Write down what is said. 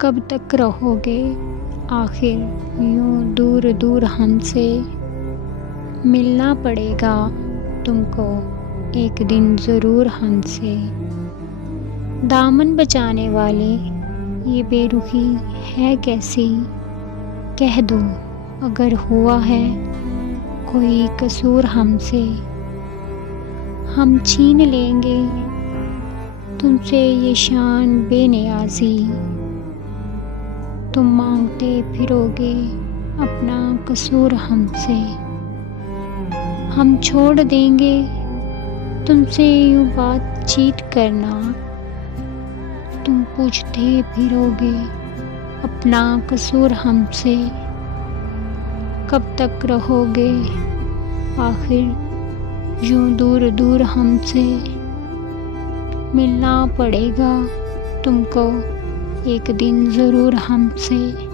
कब तक रहोगे आखिर यूं दूर दूर हमसे। मिलना पड़ेगा तुमको एक दिन ज़रूर हमसे। दामन बचाने वाले ये बेरुखी है कैसी। कह दो अगर हुआ है कोई कसूर हमसे। हम छीन लेंगे तुमसे ये शान बेनियाज़ी। तुम मांगते फिरोगे अपना कसूर हमसे। हम छोड़ देंगे तुमसे यूँ बातचीत करना। तुम पूछते फिरोगे अपना कसूर हमसे। कब तक रहोगे आखिर यूँ दूर दूर हमसे। मिलना पड़ेगा तुमको एक दिन ज़रूर हमसे।